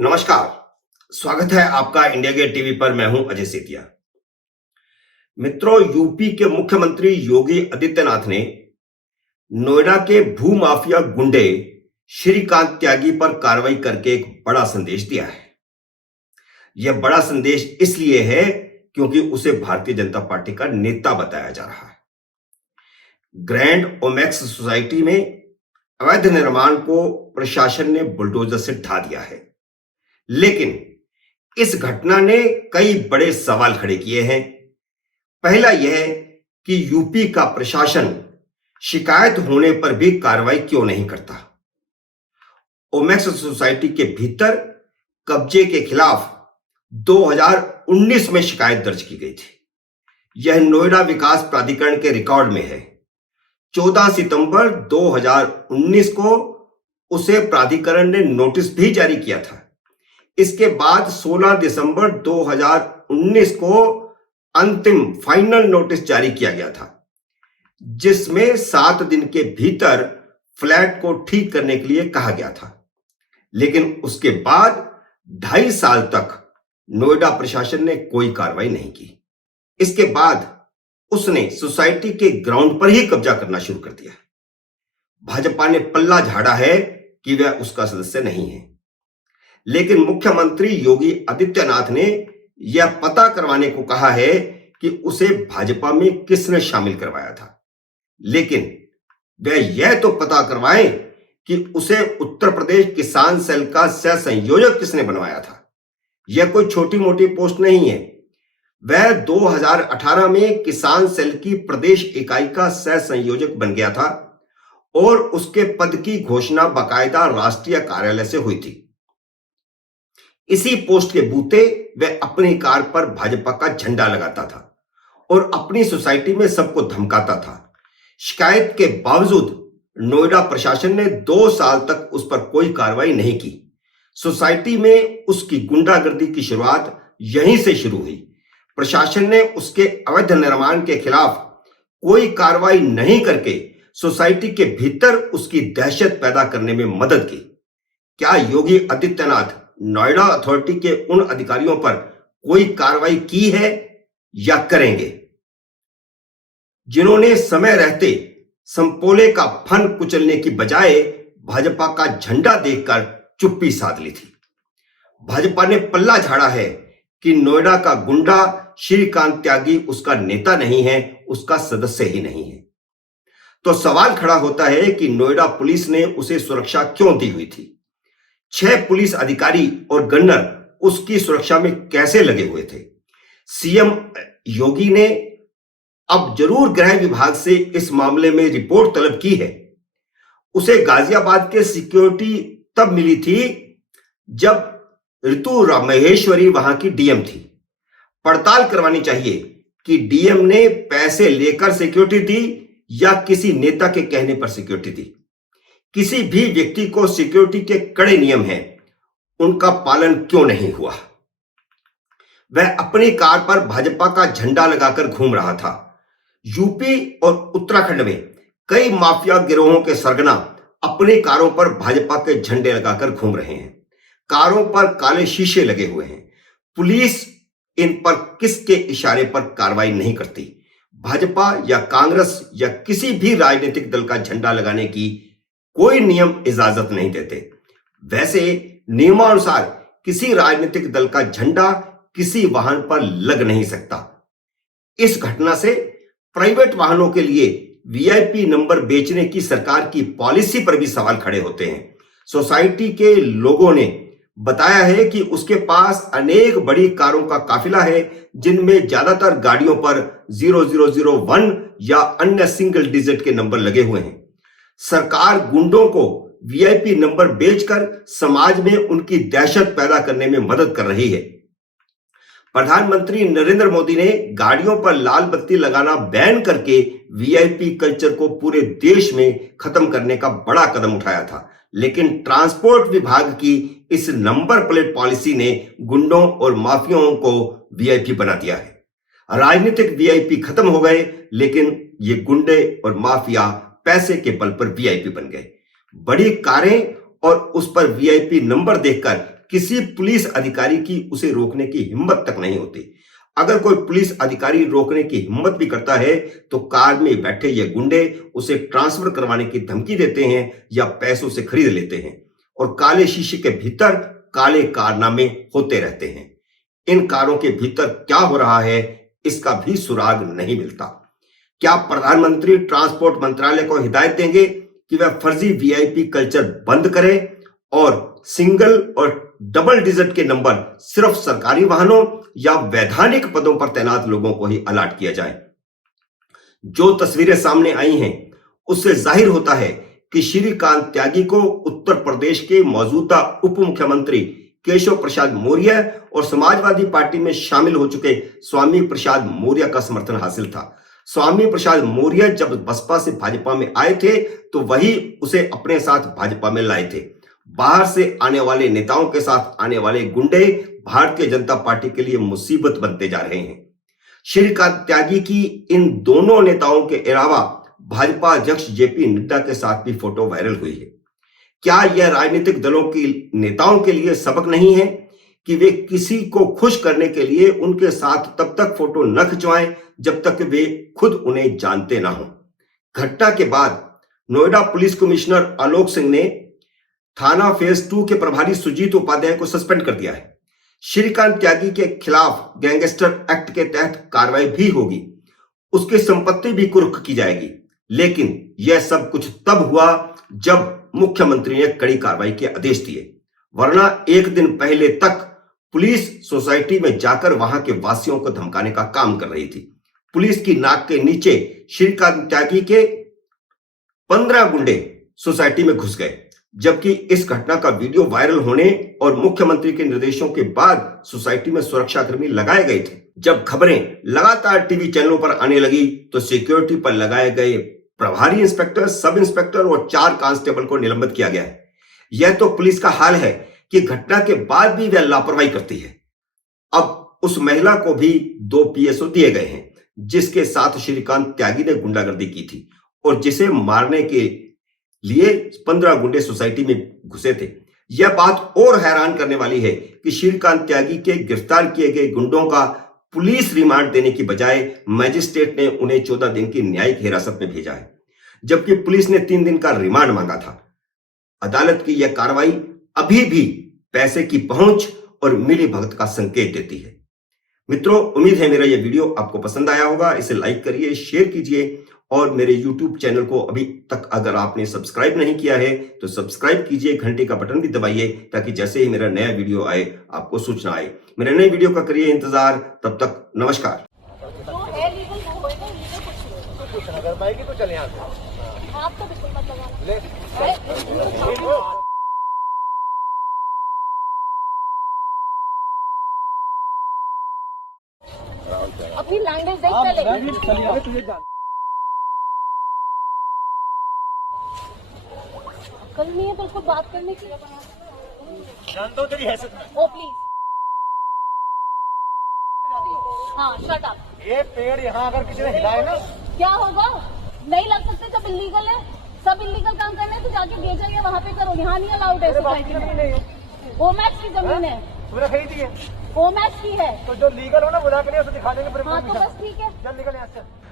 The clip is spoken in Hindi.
नमस्कार। स्वागत है आपका इंडिया गेट टीवी पर। मैं हूं अजय सेतिया। मित्रों, यूपी के मुख्यमंत्री योगी आदित्यनाथ ने नोएडा के भूमाफिया गुंडे श्रीकांत त्यागी पर कार्रवाई करके एक बड़ा संदेश दिया है। यह बड़ा संदेश इसलिए है क्योंकि उसे भारतीय जनता पार्टी का नेता बताया जा रहा है। ग्रैंड ओमेक्स सोसाइटी में अवैध निर्माण को प्रशासन ने बुलडोजर से ढा दिया है, लेकिन इस घटना ने कई बड़े सवाल खड़े किए हैं। पहला यह कि यूपी का प्रशासन शिकायत होने पर भी कार्रवाई क्यों नहीं करता। ओमेक्स सोसाइटी के भीतर कब्जे के खिलाफ 2019 में शिकायत दर्ज की गई थी। यह नोएडा विकास प्राधिकरण के रिकॉर्ड में है। 14 सितंबर 2019 को उसे प्राधिकरण ने नोटिस भी जारी किया था। इसके बाद 16 दिसंबर 2019 को अंतिम फाइनल नोटिस जारी किया गया था, जिसमें 7 दिन के भीतर फ्लैट को ठीक करने के लिए कहा गया था। लेकिन उसके बाद 2.5 साल तक नोएडा प्रशासन ने कोई कार्रवाई नहीं की। इसके बाद उसने सोसाइटी के ग्राउंड पर ही कब्जा करना शुरू कर दिया। भाजपा ने पल्ला झाड़ा है कि वह उसका सदस्य नहीं है, लेकिन मुख्यमंत्री योगी आदित्यनाथ ने यह पता करवाने को कहा है कि उसे भाजपा में किसने शामिल करवाया था। लेकिन वह यह तो पता करवाएं कि उसे उत्तर प्रदेश किसान सेल का सह संयोजक किसने बनवाया था। यह कोई छोटी मोटी पोस्ट नहीं है। वह 2018 में किसान सेल की प्रदेश इकाई का सह संयोजक बन गया था और उसके पद की घोषणा बाकायदा राष्ट्रीय कार्यालय से हुई थी। इसी पोस्ट के बूते वह अपनी कार पर भाजपा का झंडा लगाता था और अपनी सोसाइटी में सबको धमकाता था। शिकायत के बावजूद नोएडा प्रशासन ने 2 साल तक उस पर कोई कार्रवाई नहीं की। सोसाइटी में उसकी गुंडागर्दी की शुरुआत यहीं से शुरू हुई। प्रशासन ने उसके अवैध निर्माण के खिलाफ कोई कार्रवाई नहीं करके सोसाइटी के भीतर उसकी दहशत पैदा करने में मदद की। क्या योगी आदित्यनाथ नोएडा अथॉरिटी के उन अधिकारियों पर कोई कार्रवाई की है या करेंगे, जिन्होंने समय रहते संपोले का फन कुचलने की बजाय भाजपा का झंडा देखकर चुप्पी साध ली थी। भाजपा ने पल्ला झाड़ा है कि नोएडा का गुंडा श्रीकांत त्यागी उसका नेता नहीं है, उसका सदस्य ही नहीं है। तो सवाल खड़ा होता है कि नोएडा पुलिस ने उसे सुरक्षा क्यों दी हुई थी। 6 पुलिस अधिकारी और गन्नर उसकी सुरक्षा में कैसे लगे हुए थे। सीएम योगी ने अब जरूर गृह विभाग से इस मामले में रिपोर्ट तलब की है। उसे गाजियाबाद के सिक्योरिटी तब मिली थी जब ऋतु महेश्वरी वहां की डीएम थी। पड़ताल करवानी चाहिए कि डीएम ने पैसे लेकर सिक्योरिटी दी या किसी नेता के कहने पर सिक्योरिटी दी। किसी भी व्यक्ति को सिक्योरिटी के कड़े नियम हैं, उनका पालन क्यों नहीं हुआ। वह अपनी कार पर भाजपा का झंडा लगाकर घूम रहा था। यूपी और उत्तराखंड में कई माफिया गिरोहों के सरगना अपनी कारों पर भाजपा के झंडे लगाकर घूम रहे हैं। कारों पर काले शीशे लगे हुए हैं। पुलिस इन पर किसके इशारे पर कार्रवाई नहीं करती। भाजपा या कांग्रेस या किसी भी राजनीतिक दल का झंडा लगाने की कोई नियम इजाजत नहीं देते। वैसे नियमानुसार किसी राजनीतिक दल का झंडा किसी वाहन पर लग नहीं सकता। इस घटना से प्राइवेट वाहनों के लिए वीआईपी नंबर बेचने की सरकार की पॉलिसी पर भी सवाल खड़े होते हैं। सोसाइटी के लोगों ने बताया है कि उसके पास अनेक बड़ी कारों का काफिला है, जिनमें ज्यादातर गाड़ियों पर 0001 या अन्य सिंगल डिजिट के नंबर लगे हुए हैं। सरकार गुंडों को वीआईपी नंबर बेचकर समाज में उनकी दहशत पैदा करने में मदद कर रही है। प्रधानमंत्री नरेंद्र मोदी ने गाड़ियों पर लाल बत्ती लगाना बैन करके वीआईपी कल्चर को पूरे देश में खत्म करने का बड़ा कदम उठाया था, लेकिन ट्रांसपोर्ट विभाग की इस नंबर प्लेट पॉलिसी ने गुंडों और माफियाओं को वीआईपी बना दिया है। राजनीतिक वीआईपी खत्म हो गए, लेकिन ये गुंडे और माफिया पैसे के बल पर वीआईपी बन गए। बड़ी कारें और उस पर वीआईपी नंबर देखकर किसी पुलिस अधिकारी की उसे रोकने की हिम्मत तक नहीं होती। अगर कोई पुलिस अधिकारी रोकने की हिम्मत भी करता है तो कार में बैठे ये गुंडे उसे ट्रांसफर करवाने की धमकी देते हैं या पैसों से खरीद लेते हैं और काले शीशे के भीतर काले कारनामे होते रहते हैं। इन कारों के भीतर क्या हो रहा है इसका भी सुराग नहीं मिलता। क्या प्रधानमंत्री ट्रांसपोर्ट मंत्रालय को हिदायत देंगे कि वह फर्जी वीआईपी कल्चर बंद करे और सिंगल और डबल डिजिट के नंबर सिर्फ सरकारी वाहनों या वैधानिक पदों पर तैनात लोगों को ही अलॉट किया जाए? जो तस्वीरें सामने आई हैं उससे जाहिर होता है कि श्रीकांत त्यागी को उत्तर प्रदेश के मौजूदा उप मुख्यमंत्री केशव प्रसाद मौर्य और समाजवादी पार्टी में शामिल हो चुके स्वामी प्रसाद मौर्य का समर्थन हासिल था। स्वामी प्रसाद मौर्य जब बसपा से भाजपा में आए थे तो वही उसे अपने साथ भाजपा में लाए थे। बाहर से आने वाले नेताओं के साथ आने वाले गुंडे भारतीय जनता पार्टी के लिए मुसीबत बनते जा रहे हैं। श्रीकांत त्यागी की इन दोनों नेताओं के अलावा भाजपा अध्यक्ष जेपी नड्डा के साथ भी फोटो वायरल हुई है। क्या यह राजनीतिक दलों के नेताओं के लिए सबक नहीं है कि वे किसी को खुश करने के लिए उनके साथ तब तक फोटो न खिंचवाएं जब तक वे खुद उन्हें जानते ना हो? घटना के बाद नोएडा पुलिस कमिश्नर आलोक सिंह ने थाना फेज 2 के प्रभारी सुजीत उपाध्याय को सस्पेंड कर दिया है। श्रीकांत त्यागी के खिलाफ गैंगस्टर एक्ट के तहत कार्रवाई भी होगी, उसकी संपत्ति भी कुर्क की जाएगी। लेकिन यह सब कुछ तब हुआ जब मुख्यमंत्री ने कड़ी कार्रवाई के आदेश दिए, वरना एक दिन पहले तक पुलिस सोसाइटी में जाकर वहां के वासियों को धमकाने का काम कर रही थी। पुलिस की नाक के नीचे श्रीकांत त्यागी के 15 गुंडे सोसाइटी में घुस गए, जबकि इस घटना का वीडियो वायरल होने और मुख्यमंत्री के निर्देशों के बाद सोसाइटी में सुरक्षाकर्मी लगाए गए थे। जब खबरें लगातार टीवी चैनलों पर आने लगी तो सिक्योरिटी पर लगाए गए प्रभारी इंस्पेक्टर, सब इंस्पेक्टर और 4 कांस्टेबल को निलंबित किया गया है। यह तो पुलिस का हाल है कि घटना के बाद भी वह लापरवाही करती है। अब उस महिला को भी 2 पीएसओ दिए गए हैं जिसके साथ श्रीकांत त्यागी ने गुंडागर्दी की थी और जिसे मारने के लिए 15 गुंडे सोसाइटी में घुसे थे। यह बात और हैरान करने वाली है कि श्रीकांत त्यागी के गिरफ्तार किए गए गुंडों का पुलिस रिमांड देने की बजाय मजिस्ट्रेट ने उन्हें 14 दिन की न्यायिक हिरासत में भेजा है, जबकि पुलिस ने 3 दिन का रिमांड मांगा था। अदालत की यह कार्रवाई अभी भी पैसे की पहुंच और मिली भगत का संकेत देती है। मित्रों, उम्मीद है मेरा यह वीडियो आपको पसंद आया होगा। इसे लाइक करिए, शेयर कीजिए और मेरे YouTube चैनल को अभी तक अगर आपने सब्सक्राइब नहीं किया है तो सब्सक्राइब कीजिए, घंटे का बटन भी दबाइए ताकि जैसे ही मेरा नया वीडियो आए आपको सूचना आए। मेरे नए वीडियो का करिए इंतजार। तब तक नमस्कार। अगर पाएगी तो चले यहाँ से। आप तो बिल्कुल मत लगाना। अपनी लैंग्वेज देख चले। कल नहीं है तो उसको बात करने की जानता हूँ तेरी हैसियत में। ओ प्लीज, हाँ शट अप। ये पेड़ यहाँ अगर किसी ने हिलाए ना क्या होगा? नहीं लग सकते जब इलीगल है। सब इलीगल काम करने हैं तो जाके बेचेंगे वहाँ पे करो, यहाँ नहीं अलाउड है सोसाइटी में। ओमैक्स की जमीन है, तुमने खरीदी है? ओमैक्स की है तो जो लीगल हो ना बुला के लिए उसे दिखा देंगे। हाँ तो बस ठीक है, चल निकल यहाँ से।